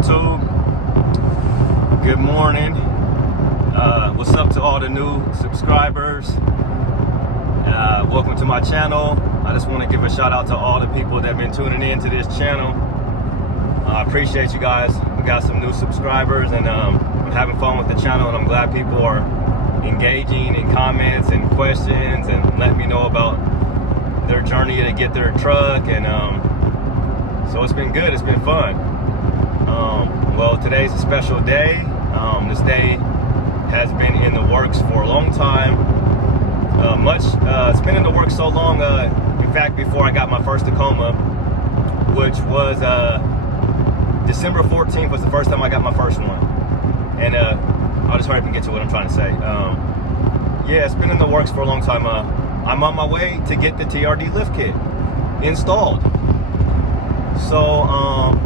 YouTube. Good morning. What's up to all the new subscribers? Welcome to my channel. I just want to give a shout out to all the people that have been tuning in to this channel. I appreciate you guys. We got some new subscribers, and I'm having fun with the channel, and I'm glad people are engaging in comments and questions and letting me know about their journey to get their truck. And so it's been good. It's been fun. Well, today's a special day. This day has been in the works for a long time. It's been in the works so long. In fact, before I got my first Tacoma, which was December 14th, was the first time I got my first one. And I'll just hurry up and get to what I'm trying to say. Yeah, it's been in the works for a long time. I'm on my way to get the TRD lift kit installed. So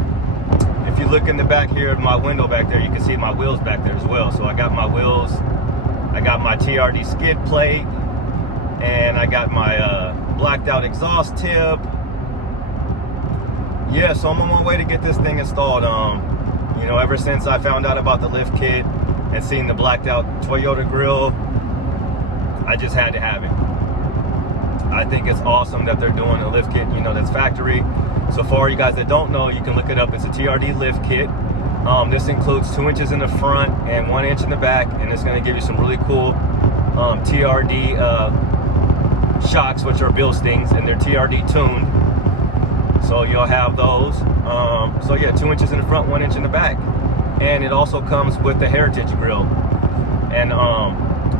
if you look in the back here of my window back there, you can see my wheels back there as well. So I got my wheels, I got my TRD skid plate, and I got my blacked out exhaust tip. Yeah, so I'm on my way to get this thing installed. You know, ever since I found out about the lift kit and seeing the blacked out Toyota grill, I just had to have it. I think it's awesome that they're doing a lift kit, you know, that's factory. So for you guys that don't know, you can look it up. It's a TRD lift kit. This includes 2 inches in the front and 1 inch in the back, and it's going to give you some really cool TRD shocks, which are bill stings, and they're TRD tuned. So you'll have those. So yeah, 2 inches in the front, 1 inch in the back, and it also comes with the Heritage grill. And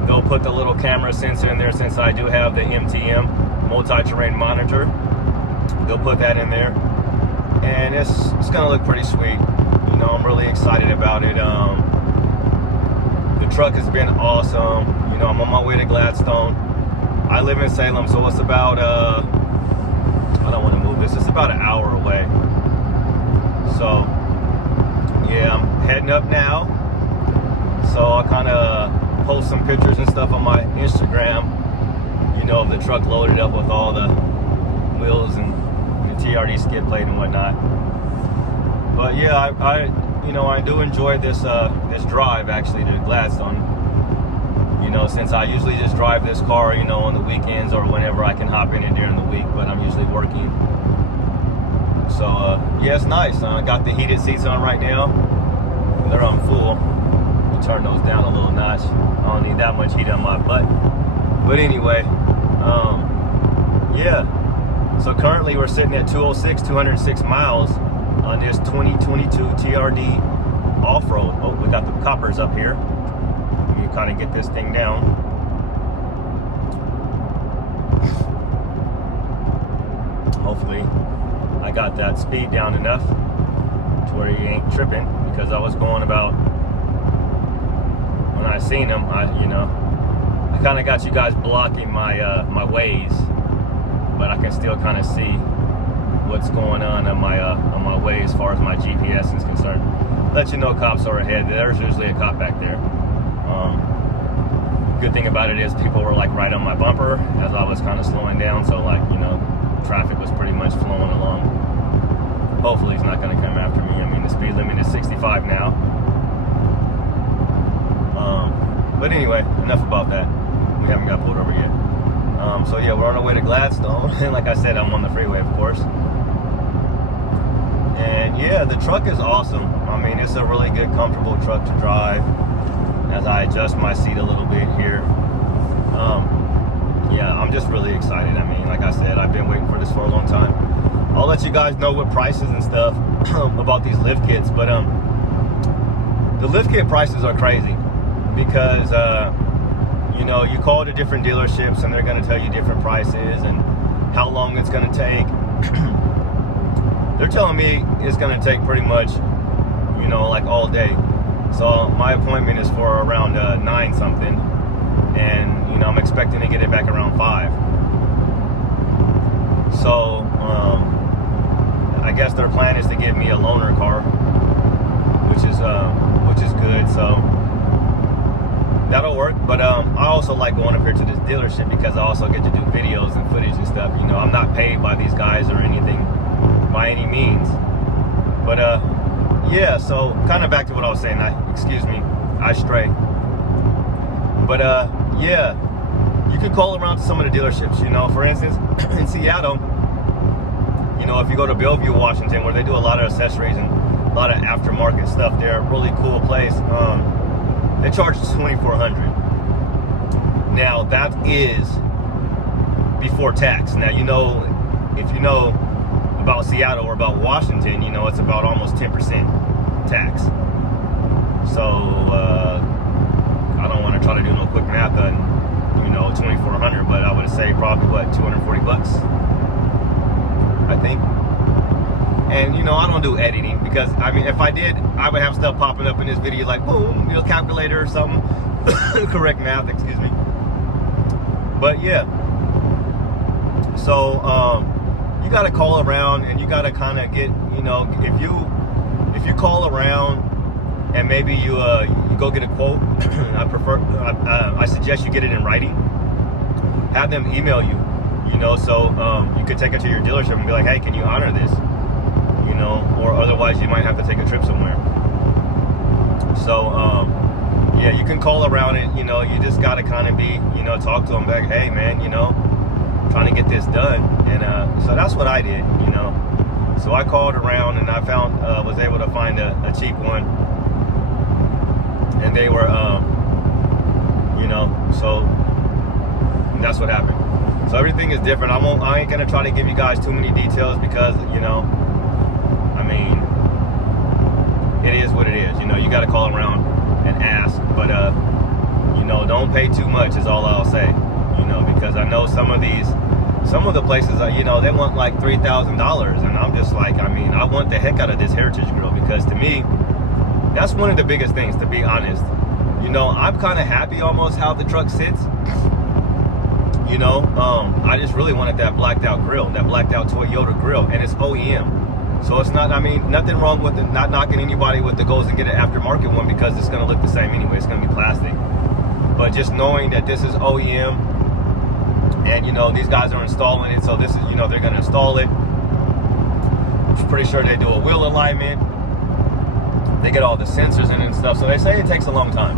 they'll put the little camera sensor in there, since I do have the MTM, multi-terrain monitor. They'll put that in there, and it's gonna look pretty sweet. You know, I'm really excited about it. The truck has been awesome. You know, I'm on my way to Gladstone. I live in Salem, so it's about I don't want to move this. It's about an hour away. So yeah, I'm heading up now. So I'll kind of post some pictures and stuff on my Instagram. You know, of the truck loaded up with all the wheels and TRD skid plate and whatnot. But yeah, I do enjoy this this drive actually to Gladstone. You know, since I usually just drive this car, you know, on the weekends or whenever I can hop in it during the week, but I'm usually working. So yeah, it's nice. I got the heated seats on right now. They're on full. We'll turn those down a little notch. I don't need that much heat on my butt. But anyway, yeah. So currently we're sitting at 206 miles on this 2022 TRD off-road. Oh, we got the coppers up here. You kind of get this thing down. Hopefully I got that speed down enough to where you ain't tripping, because I was going about, when I seen them, I kind of got you guys blocking my my ways, but I can still kind of see what's going on my way as far as my GPS is concerned. Let you know cops are ahead. There's usually a cop back there. Good thing about it is people were like right on my bumper as I was kind of slowing down, so like, you know, traffic was pretty much flowing along. Hopefully he's not going to come after me. I mean, the speed limit is 65 now. But anyway, enough about that. We haven't got pulled over yet. So yeah, we're on our way to Gladstone, and like I said, I'm on the freeway, of course. And yeah, the truck is awesome. I mean, it's a really good, comfortable truck to drive. As I adjust my seat a little bit here, yeah, I'm just really excited. I mean, like I said, I've been waiting for this for a long time. I'll let you guys know what prices and stuff about these lift kits, but the lift kit prices are crazy, because you know, you call to different dealerships and they're going to tell you different prices and how long it's going to take. They're telling me it's going to take pretty much, you know, like all day. So my appointment is for around 9 something, and you know, I'm expecting to get it back around 5. So I guess their plan is to give me a loaner car, which is good. So that'll work. But I also like going up here to this dealership because I also get to do videos and footage and stuff. You know, I'm not paid by these guys or anything by any means, but yeah, so kind of back to what I was saying. Excuse me, I stray. But yeah, you can call around to some of the dealerships. You know, for instance, in Seattle, you know, if you go to Bellevue, Washington, where they do a lot of accessories and a lot of aftermarket stuff, they're a really cool place. They charge $2,400. Now that is before tax. Now, you know, if you know about Seattle or about Washington, you know it's about almost 10% tax. So I don't want to try to do no quick math on, you know, $2,400, but I would say probably what, $240, I think. And you know, I don't do editing because I mean, if I did, I would have stuff popping up in this video like boom, you know, calculator or something. Correct math, excuse me. But yeah, so you got to call around and you got to kind of get, you know, if you call around and maybe you go get a quote, I suggest you get it in writing. Have them email you, you know, so you could take it to your dealership and be like, hey, can you honor this, you know, or otherwise you might have to take a trip somewhere. So yeah, you can call around it, you know, you just got to kind of be, you know, talk to them like, hey man, you know, trying to get this done. And so that's what I did, you know. So I called around and I found, was able to find a cheap one. And they were, you know, so that's what happened. So everything is different. I ain't gonna try to give you guys too many details because, you know, I mean, it is what it is. You know, you got to call around and ask, but you know, don't pay too much is all I'll say. You know, because I know some of the places, you know, they want like $3,000, and I'm just like, I mean, I want the heck out of this Heritage Grill because to me, that's one of the biggest things, to be honest. You know, I'm kind of happy almost how the truck sits. You know, I just really wanted that blacked out grill, that blacked out Toyota grill, and it's OEM. So it's not, I mean, nothing wrong with it, not knocking anybody with the goes and get an aftermarket one because it's going to look the same anyway. It's going to be plastic. But just knowing that this is OEM and, you know, these guys are installing it. So this is, you know, they're going to install it. I'm pretty sure they do a wheel alignment. They get all the sensors in it and stuff. So they say it takes a long time,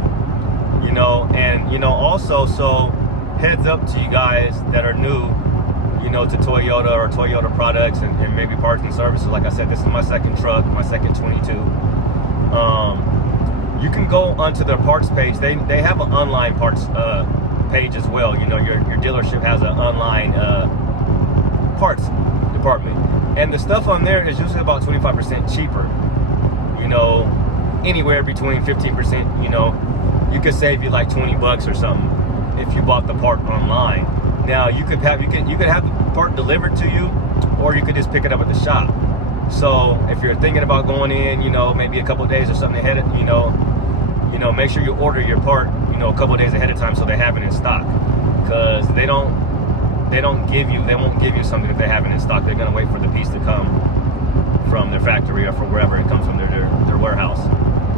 you know, and, you know, also, so heads up to you guys that are new, you know, to Toyota or Toyota products and maybe parts and services. Like I said, this is my second truck, my second 22. You can go onto their parts page. They have an online parts page as well. You know, your dealership has an online parts department, and the stuff on there is usually about 25% cheaper. You know, anywhere between 15%. You know, you could save you like $20 or something if you bought the part online. Now you could have the part delivered to you, or you could just pick it up at the shop. So if you're thinking about going in, you know, maybe a couple of days or something ahead, you know, make sure you order your part, you know, a couple of days ahead of time so they have it in stock. Because they won't give you something if they have it in stock. They're gonna wait for the piece to come from their factory or from wherever it comes from, their warehouse,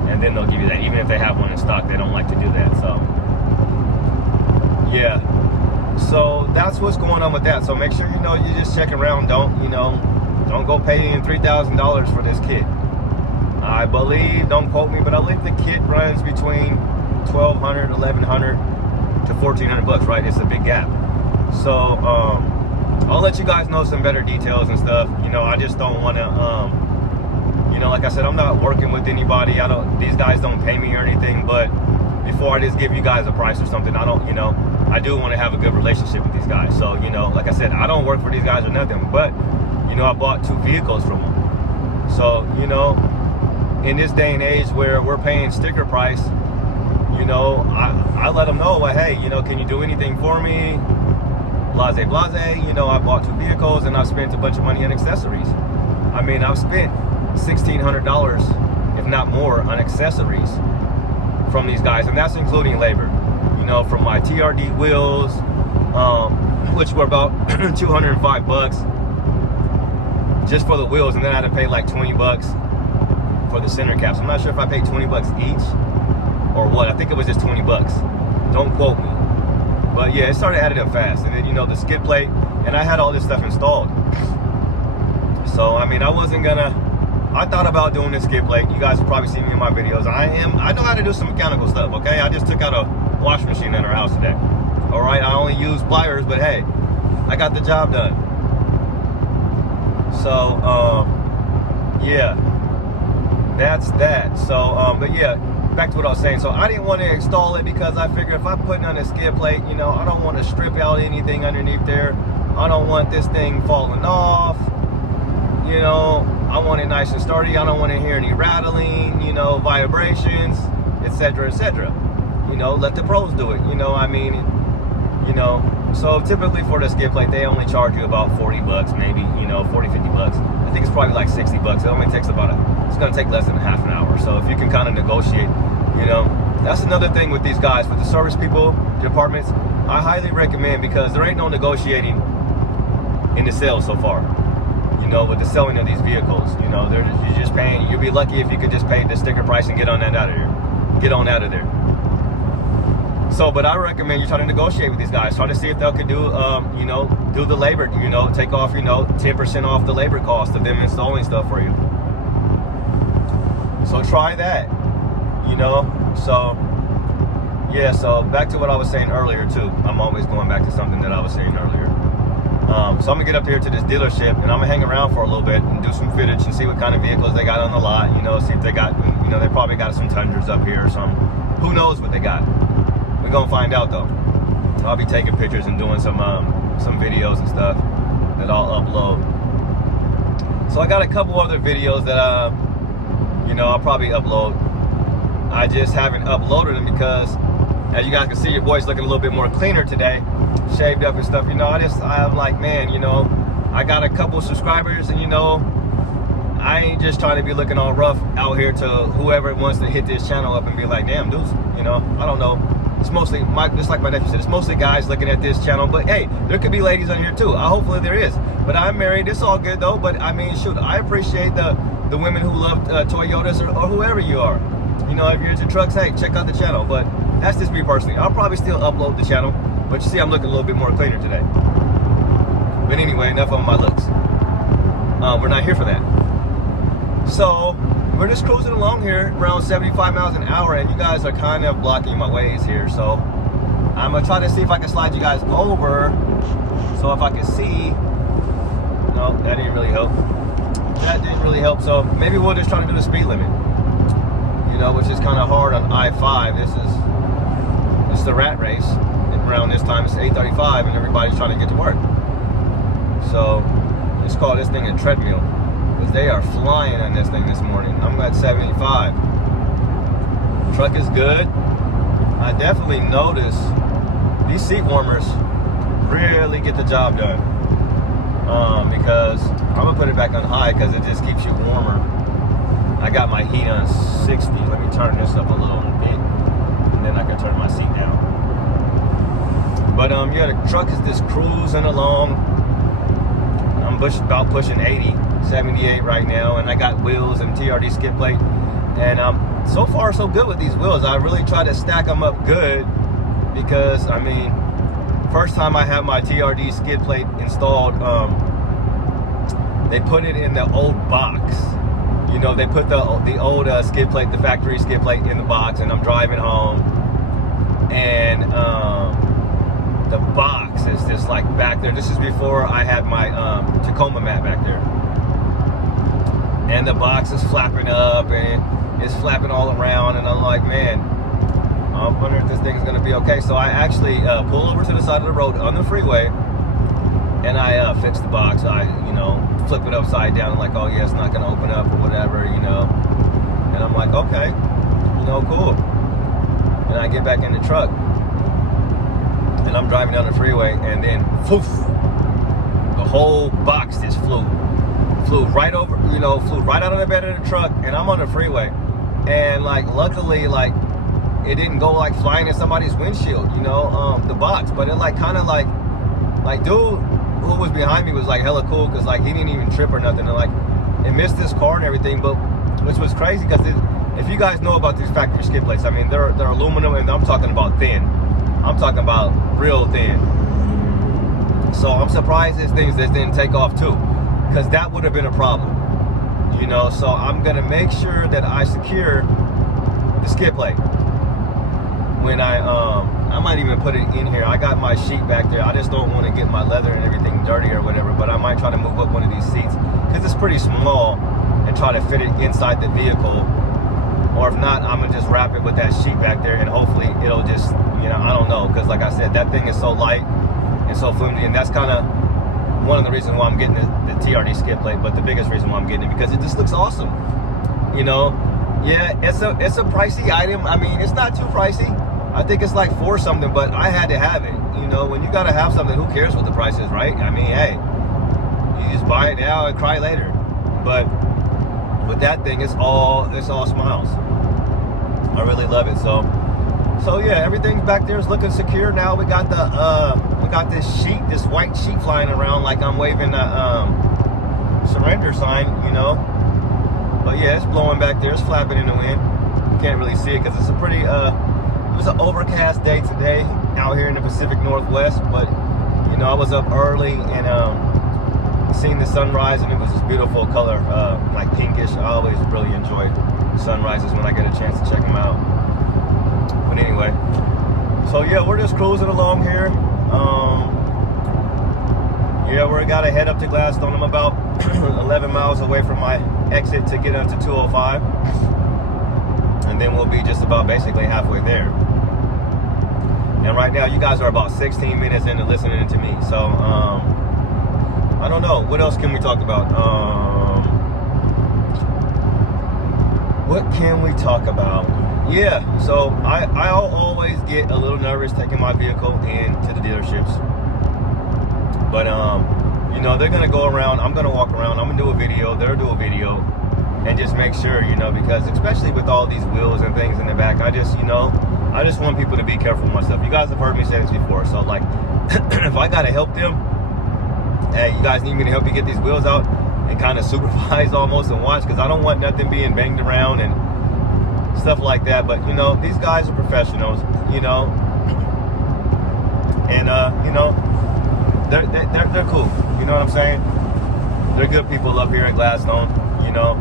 and then they'll give you that. Even if they have one in stock, they don't like to do that. So yeah. So that's what's going on with that. So make sure, you know, you just check around. Don't go paying $3,000 for this kit. I believe, don't quote me, but I believe the kit runs between $1,200, $1,100 to $1,400, right? It's a big gap. So I'll let you guys know some better details and stuff. You know, I just don't want to, you know, like I said, I'm not working with anybody. These guys don't pay me or anything, but before I just give you guys a price or something, I don't, you know, I do want to have a good relationship with these guys. So, you know, like I said, I don't work for these guys or nothing, but, you know, I bought 2 vehicles from them. So, you know, in this day and age where we're paying sticker price, you know, I let them know, well, hey, you know, can you do anything for me? Blase, blase. You know, I bought 2 vehicles and I've spent a bunch of money on accessories. I mean, I've spent $1,600, if not more, on accessories from these guys, and that's including labor. You know, from my TRD wheels, which were about $205 just for the wheels, and then I had to pay like $20 for the center caps. I'm not sure if I paid $20 each or what. I think it was just $20. Don't quote me, but yeah, it started adding up fast. And then, you know, the skid plate, and I had all this stuff installed. So I mean, I wasn't gonna I thought about doing this skid plate. You guys have probably seen me in my videos. I know how to do some mechanical stuff, okay? I just took out a washing machine in our house today. All right, I only use pliers, but hey, I got the job done. So, yeah, that's that. So, but yeah, back to what I was saying. So I didn't want to install it because I figured if I'm putting on a skid plate, you know, I don't want to strip out anything underneath there. I don't want this thing falling off. You know, I want it nice and sturdy. I don't want to hear any rattling, you know, vibrations, etc., etc. You know, let the pros do it. You know, I mean, you know, so typically for the skid plate, they only charge you about 40 bucks, maybe, you know, 40, 50 bucks. I think it's probably like 60 bucks. It only takes about it's going to take less than a half an hour. So if you can kind of negotiate, you know, that's another thing with these guys, with the service people, departments, I highly recommend, because there ain't no negotiating in the sales so far. You know, with the selling of these vehicles, you know, you're just paying. You'd be lucky if you could just pay the sticker price and get on that out of there. Get on out of there. So, but I recommend you try to negotiate with these guys. Try to see if they could do, you know, do the labor. You know, take off, you know, 10% off the labor cost of them installing stuff for you. So try that. You know, so yeah. So back to what I was saying earlier too. I'm always going back to something that I was saying earlier. So I'm gonna get up here to this dealership and I'm gonna hang around for a little bit and do some footage and see what kind of vehicles they got on the lot. You know, see if they got, you know, they probably got some Tundras up here or something. Who knows what they got? We're gonna find out though. I'll be taking pictures and doing some videos and stuff that I'll upload. So I got a couple other videos that you know, I'll probably upload. I just haven't uploaded them because, as you guys can see, your boy's looking a little bit more cleaner today, shaved up and stuff. You know, I'm like, man, you know, I got a couple subscribers, and you know, I ain't just trying to be looking all rough out here to whoever wants to hit this channel up and be like, damn, dudes, you know, I don't know. It's mostly, just like my nephew said, it's mostly guys looking at this channel. But hey, there could be ladies on here too. Hopefully there is. But I'm married. It's all good though. But I mean, shoot, I appreciate the women who love Toyotas or whoever you are. You know, if you're into trucks, hey, check out the channel. But that's just me personally. I'll probably still upload the channel. But you see, I'm looking a little bit more cleaner today. But anyway, enough of my looks. We're not here for that. So we're just cruising along here around 75 miles an hour, and you guys are kind of blocking my ways here. So I'm gonna try to see if I can slide you guys over. So if I can see, no, that didn't really help. That didn't really help. So maybe we'll just try to do the speed limit. You know, which is kind of hard on I-5. It's the rat race. Around this time, it's 8:35, and everybody's trying to get to work. So let's call this thing a treadmill, because they are flying on this thing this morning. I'm at 75. Truck is good. I definitely notice these seat warmers really get the job done. Because I'm gonna put it back on high because it just keeps you warmer. I got my heat on 60. Let me turn this up a little bit, and then I can turn my seat down. But yeah, the truck is just cruising along. I'm about pushing 80, 78 right now, and I got wheels and TRD skid plate. And so far so good with these wheels. I really try to stack them up good because, I mean, first time I had my TRD skid plate installed, they put it in the old box. You know, they put the old skid plate, the factory skid plate in the box, and I'm driving home, and the box is just like back there. This is before I had my Tacoma mat back there. And the box is flapping up and it's flapping all around, and I'm like, man, I'm wondering if this thing is gonna be okay. So I actually pull over to the side of the road on the freeway, and I fix the box. I, you know, flip it upside down. I'm like, oh yeah, it's not gonna open up or whatever, you know. And I'm like, okay, you know, cool. And I get back in the truck, and I'm driving down the freeway, and then poof, the whole box just flew right over, you know, flew right out of the bed of the truck, and I'm on the freeway, and like luckily, like it didn't go like flying in somebody's windshield, you know, the box, but it like kind of like dude who was behind me was like hella cool, because like he didn't even trip or nothing, and like it missed this car and everything. But which was crazy, because if you guys know about these factory skid plates, I mean they're aluminum, and I'm talking about thin. I'm talking about real thin. So I'm surprised this thing just didn't take off too, because that would have been a problem. You know, so I'm gonna make sure that I secure the skid plate. When I might even put it in here. I got my sheet back there. I just don't want to get my leather and everything dirty or whatever, but I might try to move up one of these seats because it's pretty small and try to fit it inside the vehicle. Or if not, I'm gonna just wrap it with that sheet back there and hopefully it'll just, you know, I don't know, because like I said, that thing is so light and so flimsy, and that's kind of one of the reasons why I'm getting the TRD skid plate, but the biggest reason why I'm getting it because it just looks awesome. You know, yeah, it's a pricey item. I mean, it's not too pricey. I think it's like $4 something, but I had to have it. You know, when you gotta have something, who cares what the price is, right? I mean, hey, you just buy it now and cry later. But with that thing, it's all smiles. I really love it. So yeah, everything back there is looking secure now. We got this sheet, this white sheet flying around like I'm waving a surrender sign, you know. But yeah, it's blowing back there. It's flapping in the wind. You can't really see it because it's a pretty it was an overcast day today out here in the Pacific Northwest. But you know, I was up early and seen the sunrise, and it was this beautiful color, like pinkish. I always really enjoy sunrises when I get a chance to check them out. But anyway, so yeah, we're just cruising along here. Yeah, we're gotta head up to Gladstone. I'm about 11 miles away from my exit to get onto 205, and then we'll be just about basically halfway there. And right now, you guys are about 16 minutes into listening to me. So I don't know, what else can we talk about? What can we talk about? Yeah, so I'll always get a little nervous taking my vehicle into the dealerships. But you know, they're gonna go around, I'm gonna walk around, I'm gonna do a video, they'll do a video, and just make sure, you know, because especially with all these wheels and things in the back, I just want people to be careful with myself. You guys have heard me say this before, so like if I gotta help them, hey, you guys need me to help you get these wheels out and kind of supervise almost and watch, because I don't want nothing being banged around and stuff like that. But you know, these guys are professionals, you know, and you know, they're cool. You know what I'm saying? They're good people up here in Gladstone. You know,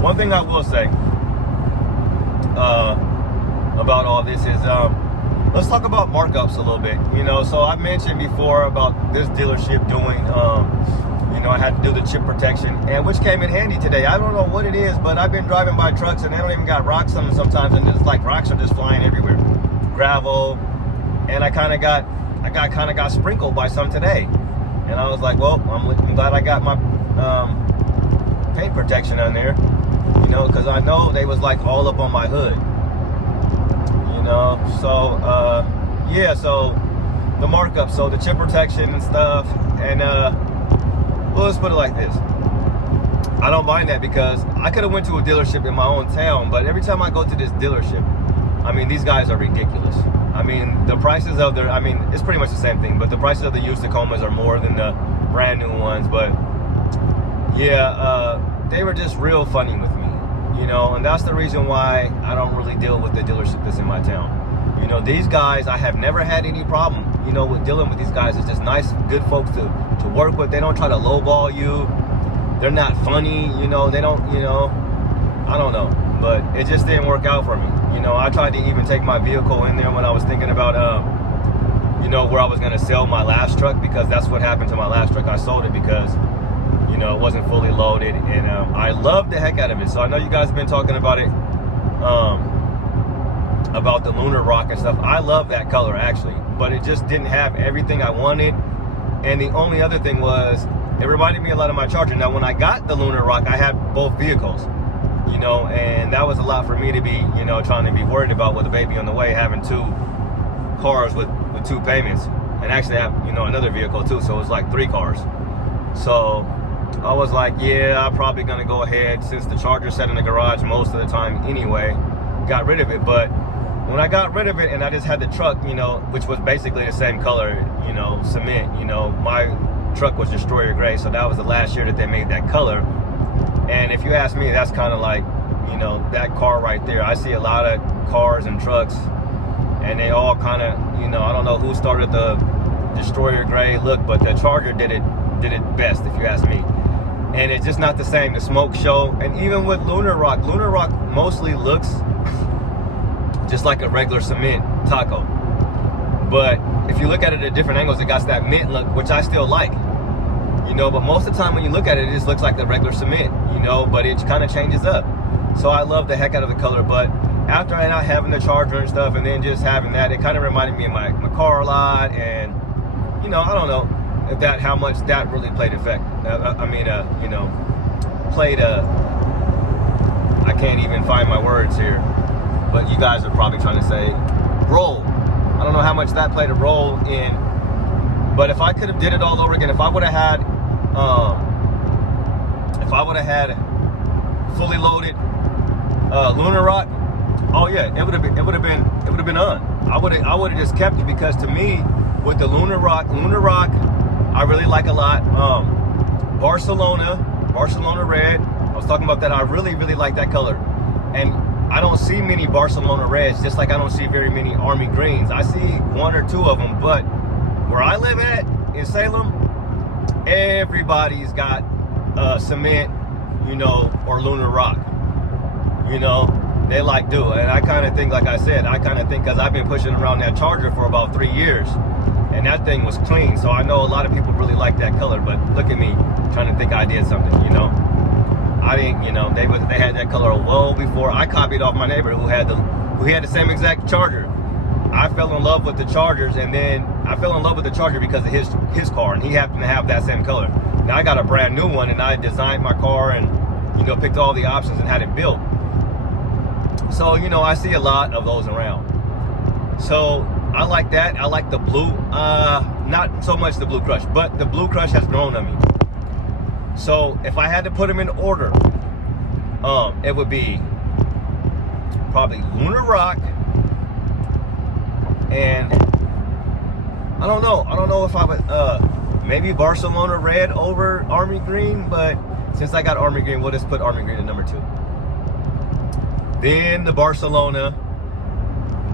one thing I will say about all this is let's talk about markups a little bit. You know, so I mentioned before about this dealership doing you know, I had to do the chip protection, and which came in handy today. I don't know what it is, but I've been driving by trucks and they don't even got rocks on them sometimes, and it's like rocks are just flying everywhere, gravel, and I kind of got sprinkled by some today, and I was like, well, I'm glad I got my paint protection on there, you know, because I know they was like all up on my hood, you know. So yeah, so the markup, so the chip protection and stuff, and well, let's put it like this. I don't mind that because I could have went to a dealership in my own town, but every time I go to this dealership, I mean, these guys are ridiculous. I mean, the prices of their, I mean, it's pretty much the same thing, but the prices of the used Tacomas are more than the brand new ones. But yeah, they were just real funny with me, you know, and that's the reason why I don't really deal with the dealership that's in my town. You know, these guys, I have never had any problem, you know, with dealing with these guys. It's just nice, good folks to work with. They don't try to lowball you. They're not funny, you know, they don't, you know, I don't know, but it just didn't work out for me. You know, I tried to even take my vehicle in there when I was thinking about, you know, where I was going to sell my last truck, because that's what happened to my last truck. I sold it because, you know, it wasn't fully loaded, and I loved the heck out of it. So I know you guys have been talking about it, about the lunar rock and stuff. I love that color actually, but it just didn't have everything I wanted. And the only other thing was, it reminded me a lot of my Charger. Now, when I got the lunar rock, I had both vehicles, you know, and that was a lot for me to be, you know, trying to be worried about with a baby on the way, having two cars with two payments, and actually have, you know, another vehicle too. So it was like 3 cars. So I was like, yeah, I'm probably gonna go ahead, since the Charger sat in the garage most of the time anyway, got rid of it. But when I got rid of it and I just had the truck, you know, which was basically the same color, you know, cement, you know, my truck was Destroyer Gray, so that was the last year that they made that color. And if you ask me, that's kind of like, you know, that car right there. I see a lot of cars and trucks, and they all kind of, you know, I don't know who started the Destroyer Gray look, but the Charger did it best, if you ask me. and it's just not the same. The smoke show, and even with Lunar Rock mostly looks just like a regular cement taco. But if you look at it at different angles, it got that mint look, which I still like. You know, but most of the time when you look at it, it just looks like the regular cement, you know, but it kind of changes up. So I love the heck out of the color. But after not having the charger and stuff, and then just having that, it kind of reminded me of my car a lot. And, you know, I don't know if how much that really played effect. You know, I can't even find my words here, but you guys are probably trying to say role. I don't know how much that played a role in, but if I could have did it all over again, if I would have had fully loaded Lunar Rock, oh yeah, it would have been on. I would have just kept it, because to me, with the Lunar Rock, I really like a lot. Barcelona Red. I was talking about that. I really like that color, and I don't see many Barcelona Reds, just like I don't see very many Army Greens. I see one or two of them, but where I live at in Salem, everybody's got cement, you know, or Lunar Rock. You know, they like do. And I kind of think, like I said, because I've been pushing around that charger for about 3 years, and that thing was clean. So I know a lot of people really like that color, but look at me trying to think I did something, you know. I didn't, you know, they had that color well before. I copied off my neighbor who had the same exact charger. I fell in love with the Chargers, and then I fell in love with the Charger because of his car, and he happened to have that same color. Now I got a brand new one, and I designed my car and, you know, picked all the options and had it built. So, you know, I see a lot of those around. So I like that. I like the blue, not so much the Blue Crush, but the Blue Crush has grown on me. So if I had to put them in order, it would be probably Lunar Rock, and I don't know if I would maybe Barcelona Red over Army Green, but since I got Army Green, we'll just put Army Green at number 2. Then the Barcelona,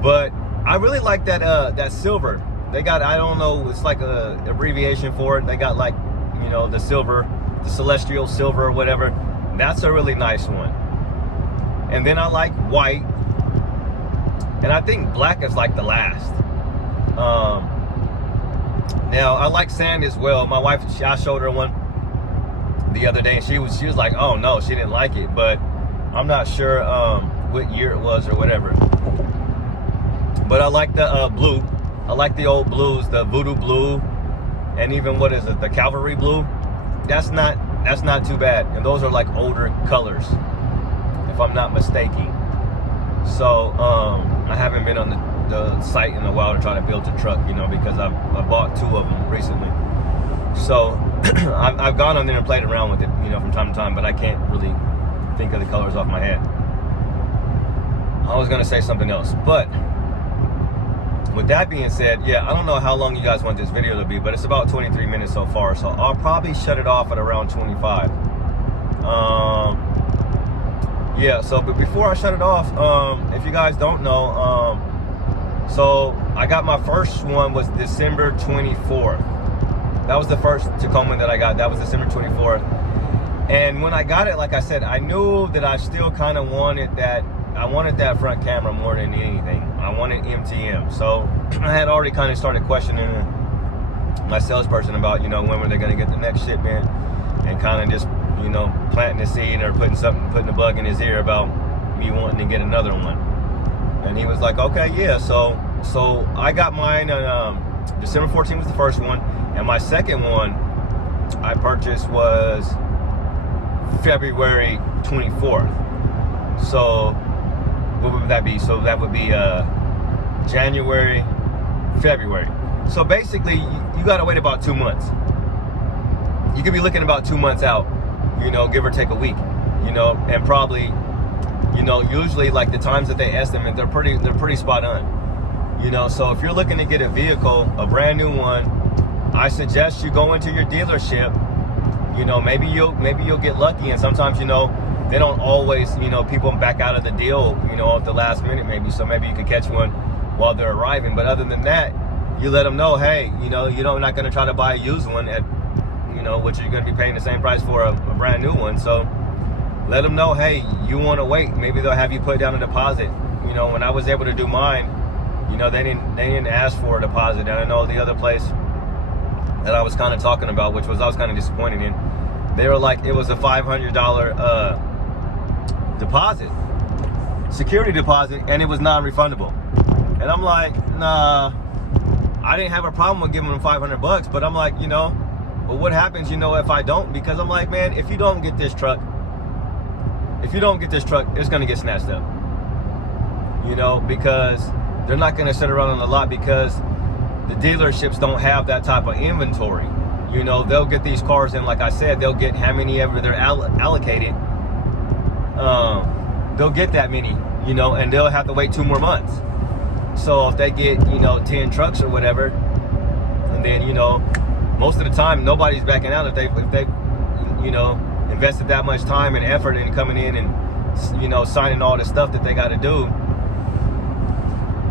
but I really like that silver. They got, I don't know, it's like a abbreviation for it. They got, like, you know, the silver, the celestial silver or whatever. That's a really nice one. And then I like white, and I think black is like the last. Now I like sand as well. My wife, I showed her one the other day, and she was like, oh no, she didn't like it, but I'm not sure what year it was or whatever. But I like the blue. I like the old blues, the Voodoo blue, and even what is it, the Cavalry blue. That's not too bad, and those are like older colors, if I'm not mistaken. So I haven't been on the site in a while to try to build a truck, you know, because I bought 2 of them recently. So I've gone on there and played around with it, you know, from time to time, but I can't really think of the colors off my head. I was gonna say something else, but with that being said, yeah, I don't know how long you guys want this video to be, but it's about 23 minutes so far, so I'll probably shut it off at around 25. Yeah, so but before I shut it off, if you guys don't know, so I got my first one was December 24th. That was the first Tacoma that I got. That was December 24th. And when I got it, like I said, I knew that I still kind of wanted that. I wanted that front camera more than anything. I wanted MTM. So I had already kind of started questioning my salesperson about, you know, when were they going to get the next shipment, and kind of just, you know, planting the seed or putting a bug in his ear about me wanting to get another one. And he was like, okay, yeah. So I got mine on December 14th was the first one, and my second one I purchased was February 24th. So what would that be? So that would be January, February. So basically, you got to wait about 2 months. You could be looking about 2 months out, you know, give or take a week, you know, and probably, you know, usually like the times that they estimate, they're pretty spot on, you know. So if you're looking to get a vehicle, a brand new one, I suggest you go into your dealership. You know, maybe you'll get lucky, and sometimes, you know, they don't always, you know, people back out of the deal, you know, at the last minute maybe. So maybe you could catch one while they're arriving. But other than that, you let them know, hey, you know, you're not going to try to buy a used one at, you you know, which you're going to be paying the same price for a brand new one. So let them know, hey, you want to wait. Maybe they'll have you put down a deposit. You know, when I was able to do mine, you know, they didn't ask for a deposit. And I know the other place that I was kind of talking about, which was I was kind of disappointed in, they were like, it was a $500 deposit, security deposit, and it was non-refundable. And I'm like, nah, I didn't have a problem with giving them $500, but I'm like, you know, but what happens, you know, if I don't? Because I'm like, man, if you don't get this truck, it's gonna get snatched up. You know, because they're not gonna sit around on the lot, because the dealerships don't have that type of inventory. You know, they'll get these cars in, like I said, they'll get how many ever they're allocated. They'll get that many, you know, and they'll have to wait 2 more months. So if they get, you know, 10 trucks or whatever, and then, you know, most of the time nobody's backing out if they you know, invested that much time and effort in coming in and, you know, signing all the stuff that they got to do,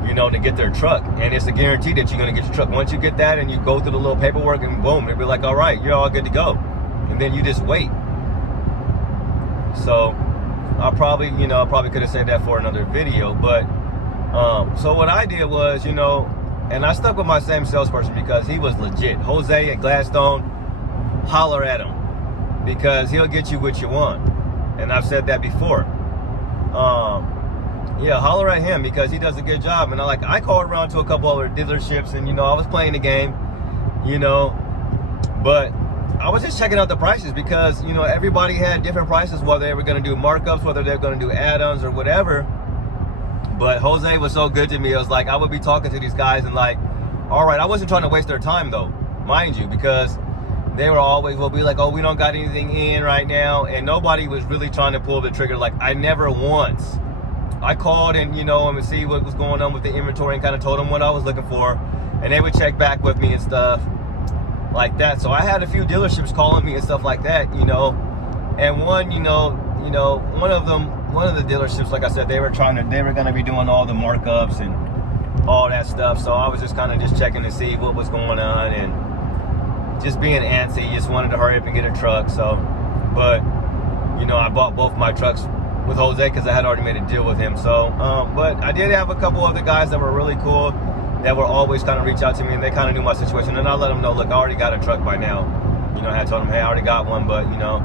you know, to get their truck. And it's a guarantee that you're going to get your truck. Once you get that and you go through the little paperwork, and boom, they'll be like, all right, you're all good to go. And then you just wait. So I probably could have said that for another video, but so what I did was, you know, and I stuck with my same salesperson because he was legit. Jose at Gladstone, holler at him, because he'll get you what you want. And I've said that before. Yeah, holler at him because he does a good job. And I called around to a couple other dealerships, and, you know, I was playing the game, you know, but I was just checking out the prices because, you know, everybody had different prices, whether they were going to do markups, whether they're going to do add-ons or whatever. But Jose was so good to me. It was like I would be talking to these guys and like, all right, I wasn't trying to waste their time though, mind you, because they were always will be like, oh, we don't got anything in right now, and nobody was really trying to pull the trigger. Like I never once. I called and, you know, and see what was going on with the inventory and kind of told them what I was looking for, and they would check back with me and stuff like that. So I had a few dealerships calling me and stuff like that, you know, and one of the dealerships, like I said, they were going to be doing all the markups and all that stuff. So I was just kind of just checking to see what was going on and just being antsy, just wanted to hurry up and get a truck. So, but, you know, I bought both my trucks with Jose because I had already made a deal with him. So, but I did have a couple other guys that were really cool that were always kind of reach out to me, and they kind of knew my situation. And I let them know, look, I already got a truck by now. You know, I had told them, hey, I already got one, but, you know,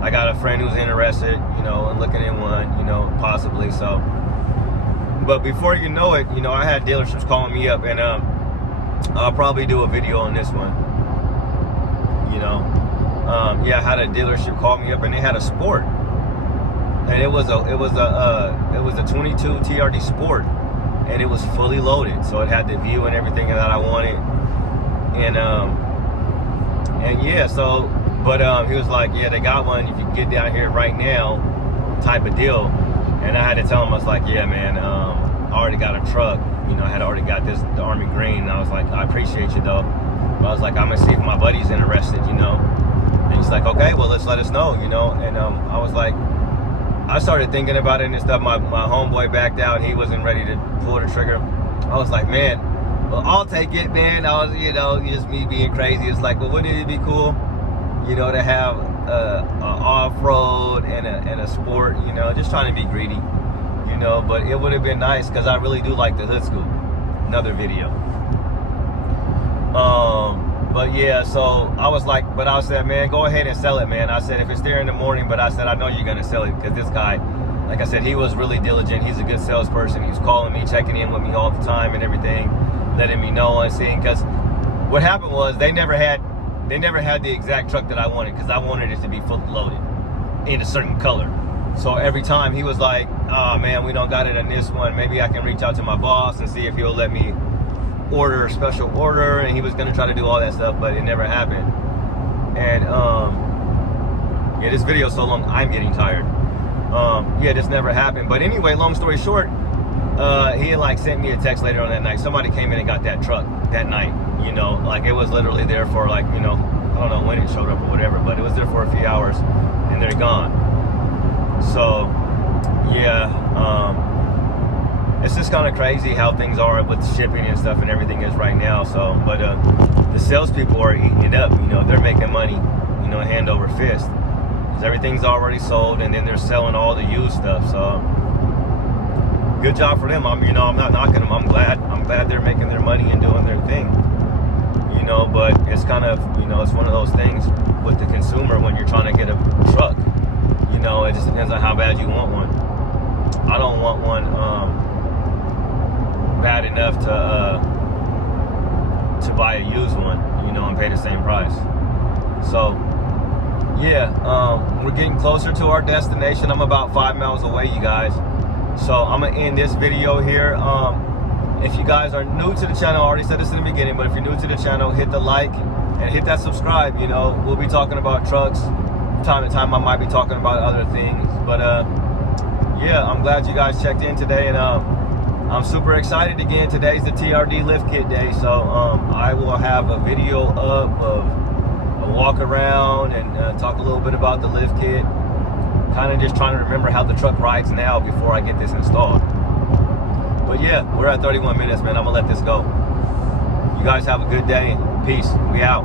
I got a friend who's interested, you know, and looking at one, you know, possibly. So, but before you know it, you know, I had dealerships calling me up, and I'll probably do a video on this one. You know, yeah, I had a dealership call me up, and they had a Sport, and it was a 22 TRD Sport, and it was fully loaded, so it had the view and everything that I wanted, and yeah, so. But he was like, yeah, they got one if you get down here right now, type of deal. And I had to tell him, I was like, yeah, man, I already got a truck. You know, I had already got the Army Green. And I was like, I appreciate you, though. But I was like, I'm going to see if my buddy's interested, you know. And he's like, okay, well, let us know, you know. And I was like, I started thinking about it and stuff. My homeboy backed out. He wasn't ready to pull the trigger. I was like, man, well, I'll take it, man. I was, you know, just me being crazy. It's like, well, wouldn't it be cool, you know, to have a off-road and a Sport, you know, just trying to be greedy, you know, but it would have been nice because I really do like the hood scoop. Another video. But yeah, so I was like, but I said, man, go ahead and sell it, man. I said, if it's there in the morning, but I said, I know you're going to sell it because this guy, like I said, he was really diligent. He's a good salesperson. He was calling me, checking in with me all the time and everything, letting me know and seeing, because what happened was they never had the exact truck that I wanted, because I wanted it to be fully loaded in a certain color. So every time he was like, oh man, we don't got it in this one. Maybe I can reach out to my boss and see if he'll let me order a special order. And he was going to try to do all that stuff, but it never happened. And yeah, this video's so long, I'm getting tired. Yeah, this never happened. But anyway, long story short, he had like sent me a text later on that night. Somebody came in and got that truck that night. You know, like it was literally there for like, you know, I don't know when it showed up or whatever, but it was there for a few hours and they're gone. So, yeah, it's just kind of crazy how things are with shipping and stuff and everything is right now. So, but the salespeople are eating it up. You know, they're making money you know, hand over fist, because everything's already sold, and then they're selling all the used stuff. So good job for them. I'm not knocking them. I'm glad they're making their money and doing their thing. You know, but it's kind of, you know, it's one of those things with the consumer when you're trying to get a truck. You know, it just depends on how bad you want one. I don't want one bad enough to buy a used one, you know, and pay the same price. So yeah, we're getting closer to our destination. I'm about 5 miles away, you guys. So I'm gonna end this video here. If you guys are new to the channel, I already said this in the beginning, but if you're new to the channel, hit the like and hit that subscribe. You know, we'll be talking about trucks. From time to time, I might be talking about other things. But yeah, I'm glad you guys checked in today, and I'm super excited again. Today's the TRD lift kit day, so I will have a video up of a walk around and talk a little bit about the lift kit. Kind of just trying to remember how the truck rides now before I get this installed. But yeah, we're at 31 minutes, man. I'm gonna let this go. You guys have a good day. Peace. We out.